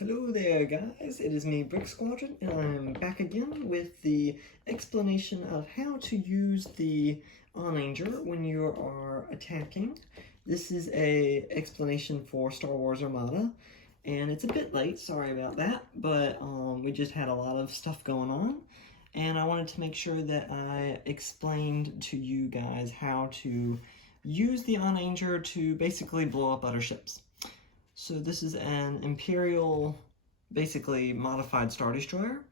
Hello there guys, it is me Brick Squadron and I'm back again with the explanation of how to use the Onager when you are attacking. This is a explanation for Star Wars Armada and it's a bit late, sorry about that, but we just had a lot of stuff going on and I wanted to make sure that I explained to you guys how to use the Onager to basically blow up other ships. So this is an Imperial, basically modified Star Destroyer,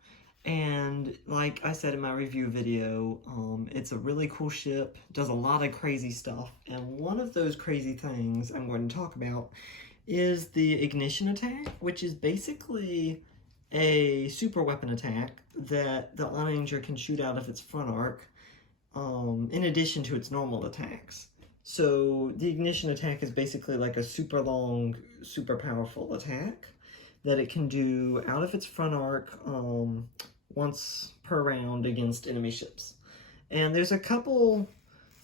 and like I said in my review video, it's a really cool ship, does a lot of crazy stuff, and one of those crazy things I'm going to talk about is the ignition attack, which is basically a super weapon attack that the Onager can shoot out of its front arc, in addition to its normal attacks. So the ignition attack is basically like a super long, super powerful attack that it can do out of its front arc once per round against enemy ships. And there's a couple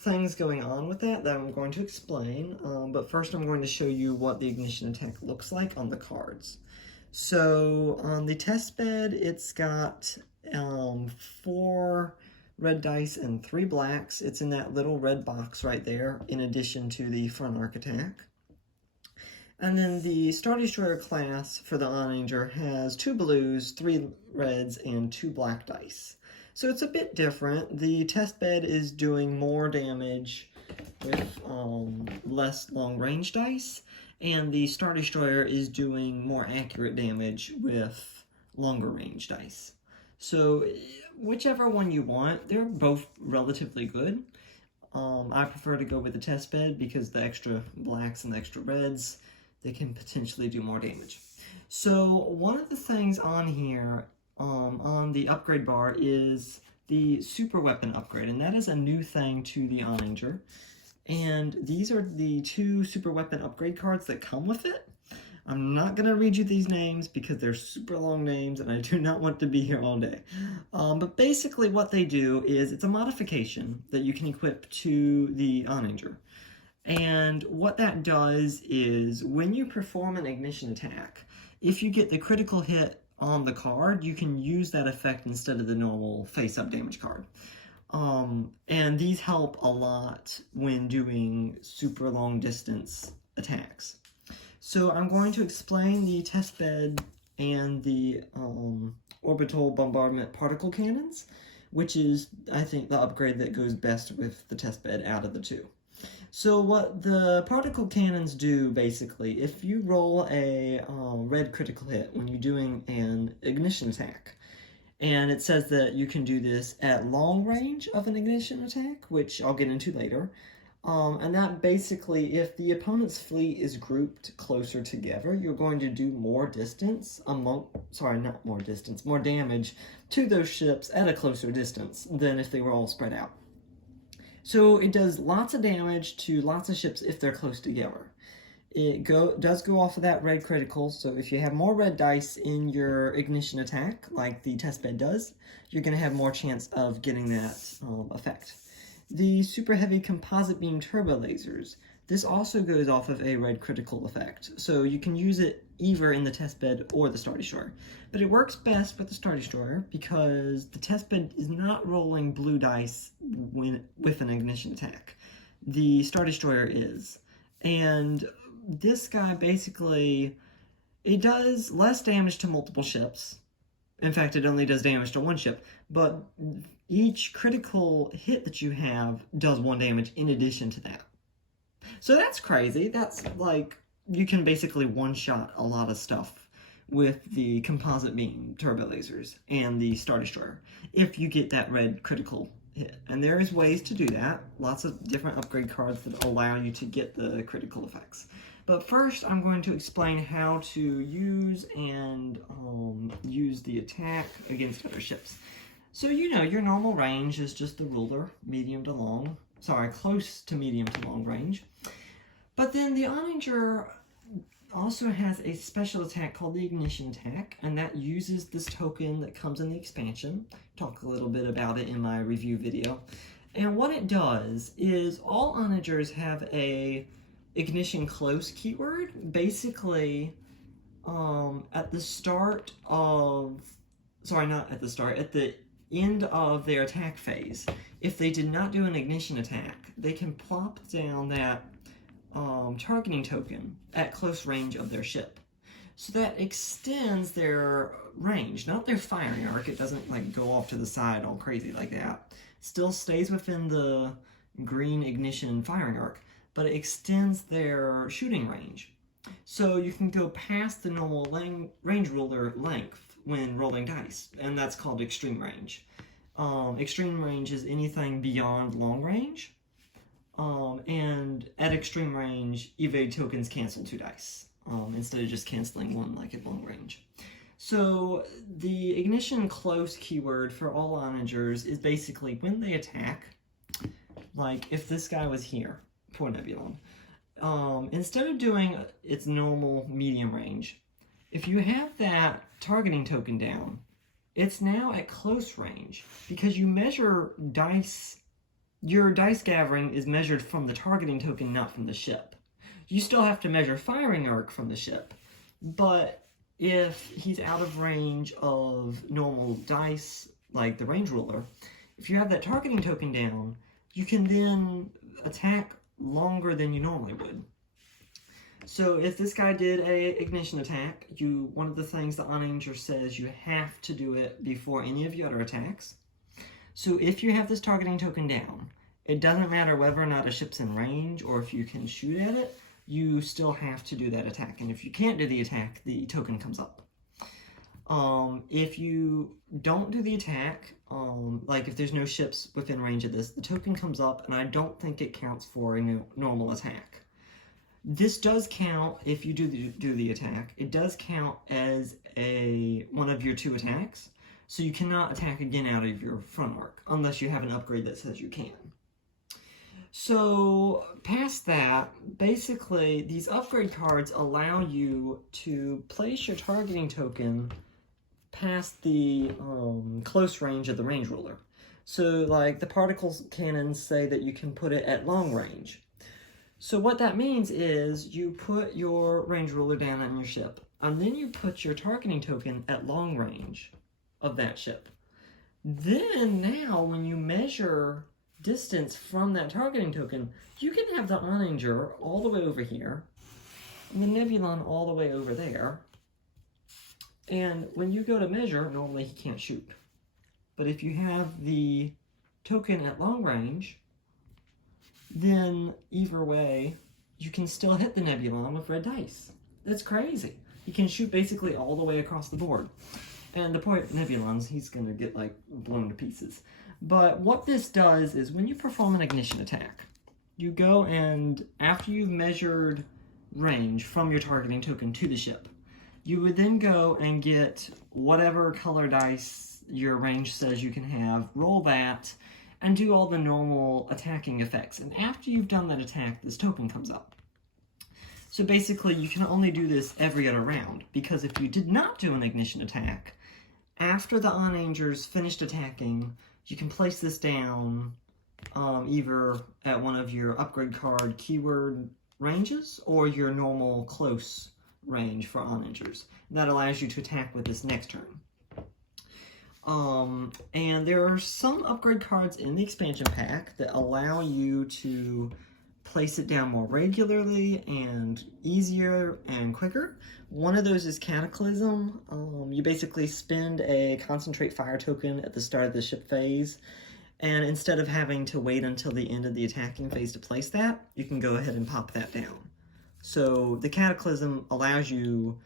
things going on with that I'm going to explain, but first I'm going to show you what the ignition attack looks like on the cards. So on the test bed, it's got 4 red dice and 3 blacks. It's in that little red box right there, in addition to the front arc attack. And then the Star Destroyer class for the Onager has 2 blues, 3 reds, and 2 black dice. So it's a bit different. The test bed is doing more damage with less long-range dice, and the Star Destroyer is doing more accurate damage with longer-range dice. So whichever one you want, they're both relatively good. I prefer to go with the test bed because the extra blacks and the extra reds, they can potentially do more damage. So one of the things on here, on the upgrade bar, is the super weapon upgrade, and that is a new thing to the Onager. And these are the 2 super weapon upgrade cards that come with it. I'm not going to read you these names because they're super long names and I do not want to be here all day. But basically what they do is it's a modification that you can equip to the Onager. And what that does is when you perform an ignition attack, if you get the critical hit on the card, you can use that effect instead of the normal face-up damage card. And these help a lot when doing super long distance attacks. So I'm going to explain the test bed and the orbital bombardment particle cannons, which is, I think, the upgrade that goes best with the test bed out of the 2. So what the particle cannons do, basically, if you roll a red critical hit when you're doing an ignition attack, and it says that you can do this at long range of an ignition attack, which I'll get into later, and that basically, if the opponent's fleet is grouped closer together, you're going to do more distance more damage to those ships at a closer distance than if they were all spread out. So it does lots of damage to lots of ships if they're close together. It does go off of that red critical, so if you have more red dice in your ignition attack, like the test bed does, you're going to have more chance of getting that effect. The super heavy composite beam turbo lasers, this also goes off of a red critical effect, so you can use it either in the test bed or the Star Destroyer. But it works best with the Star Destroyer because the test bed is not rolling blue dice with an ignition attack. The Star Destroyer is. And this guy basically, it does less damage to multiple ships. In fact, it only does damage to 1 ship, but each critical hit that you have does 1 damage in addition to that. So that's crazy. That's like, you can basically one-shot a lot of stuff with the composite beam turbo lasers and the Star Destroyer if you get that red critical hit. And there is ways to do that. Lots of different upgrade cards that allow you to get the critical effects. But first, I'm going to explain how to use and use the attack against other ships. So you know, your normal range is just the ruler, close to medium to long range. But then the Onager also has a special attack called the ignition attack, and that uses this token that comes in the expansion. Talk a little bit about it in my review video. And what it does is all Onagers have a ignition close keyword. Basically, at the start of, sorry, not at the start, at the end of their attack phase, if they did not do an ignition attack, they can plop down that targeting token at close range of their ship. So that extends their range, not their firing arc. It doesn't like go off to the side all crazy like that. Still stays within the green ignition firing arc, but it extends their shooting range. So you can go past the normal range ruler length when rolling dice, and that's called extreme range. Extreme range is anything beyond long range, and at extreme range, evade tokens cancel 2 dice, instead of just canceling 1 like at long range. So the ignition close keyword for all onagers is basically when they attack, like if this guy was here, poor Nebulon, instead of doing its normal medium range, if you have that targeting token down, it's now at close range because you measure dice. Your dice gathering is measured from the targeting token, not from the ship. You still have to measure firing arc from the ship, but if he's out of range of normal dice, like the range ruler, if you have that targeting token down, you can then attack longer than you normally would. So if this guy did a ignition attack, one of the things the Onager says, you have to do it before any of your other attacks. So if you have this targeting token down, it doesn't matter whether or not a ship's in range or if you can shoot at it, you still have to do that attack. And if you can't do the attack, the token comes up. If you don't do the attack, like if there's no ships within range of this, the token comes up, and I don't think it counts for a normal attack. This does count if you do the attack. It does count as one of your 2 attacks, so you cannot attack again out of your front arc, unless you have an upgrade that says you can. So, past that, basically, these upgrade cards allow you to place your targeting token past the close range of the range ruler. So, like, the particle cannons say that you can put it at long range. So what that means is you put your range ruler down on your ship, and then you put your targeting token at long range of that ship. Then now, when you measure distance from that targeting token, you can have the Onager all the way over here, and the Nebulon all the way over there. And when you go to measure, normally he can't shoot. But if you have the token at long range, then either way, you can still hit the Nebulon with red dice. That's crazy. You can shoot basically all the way across the board. And the point Nebulon's, he's going to get like blown to pieces. But what this does is when you perform an ignition attack, you go and after you've measured range from your targeting token to the ship, you would then go and get whatever color dice your range says you can have, roll that, and do all the normal attacking effects. And after you've done that attack, this token comes up. So basically, you can only do this every other round, because if you did not do an ignition attack, after the Onagers finished attacking, you can place this down either at one of your upgrade card keyword ranges or your normal close range for Onagers. That allows you to attack with this next turn. And there are some upgrade cards in the expansion pack that allow you to place it down more regularly and easier and quicker. One of those is Cataclysm. You basically spend a concentrate fire token at the start of the ship phase, and instead of having to wait until the end of the attacking phase to place that, you can go ahead and pop that down. So the Cataclysm allows you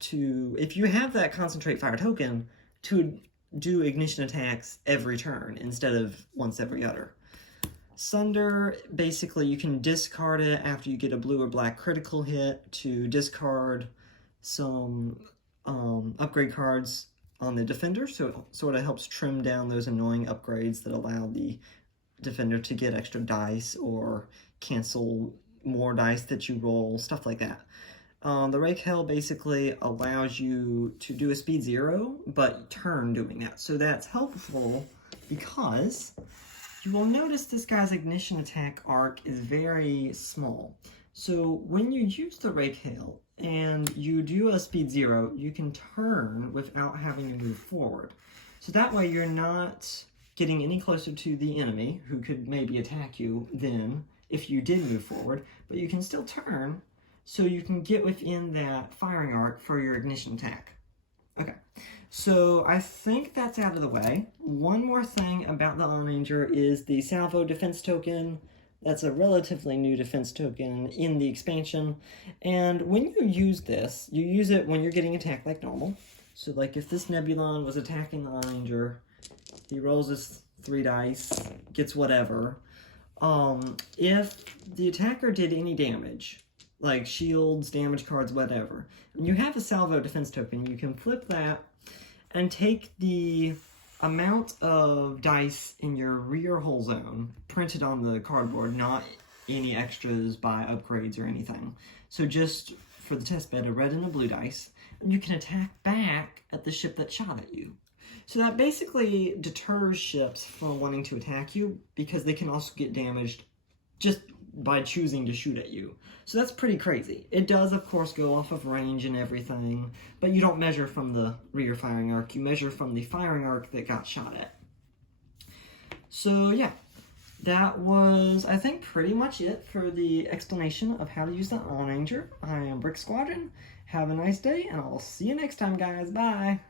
to, if you have that concentrate fire token, to do ignition attacks every turn instead of once every other. Sunder, basically you can discard it after you get a blue or black critical hit to discard some upgrade cards on the defender, so it sort of helps trim down those annoying upgrades that allow the defender to get extra dice or cancel more dice that you roll, stuff like that. The Rake Hell basically allows you to do a speed 0, but turn doing that. So that's helpful because you will notice this guy's ignition attack arc is very small. So when you use the Rake Hell, and you do a speed 0, you can turn without having to move forward. So that way you're not getting any closer to the enemy, who could maybe attack you then if you did move forward, but you can still turn so you can get within that firing arc for your ignition attack. Okay, so I think that's out of the way. One more thing about the Onager is the Salvo defense token. That's a relatively new defense token in the expansion, and when you use this, you use it when you're getting attacked like normal. So like if this Nebulon was attacking the Onager, he rolls his 3 dice, gets whatever. If the attacker did any damage, like shields, damage cards, whatever, and you have a Salvo defense token, you can flip that and take the amount of dice in your rear hull zone printed on the cardboard, not any extras by upgrades or anything. So just for the test bed, a red and a blue dice, and you can attack back at the ship that shot at you. So that basically deters ships from wanting to attack you, because they can also get damaged just by choosing to shoot at you. So that's pretty crazy. It does, of course, go off of range and everything, but you don't measure from the rear firing arc, you measure from the firing arc that got shot at. So yeah, that was, I think, pretty much it for the explanation of how to use the Onager. I am Brick Squadron. Have a nice day, and I'll see you next time, guys. Bye!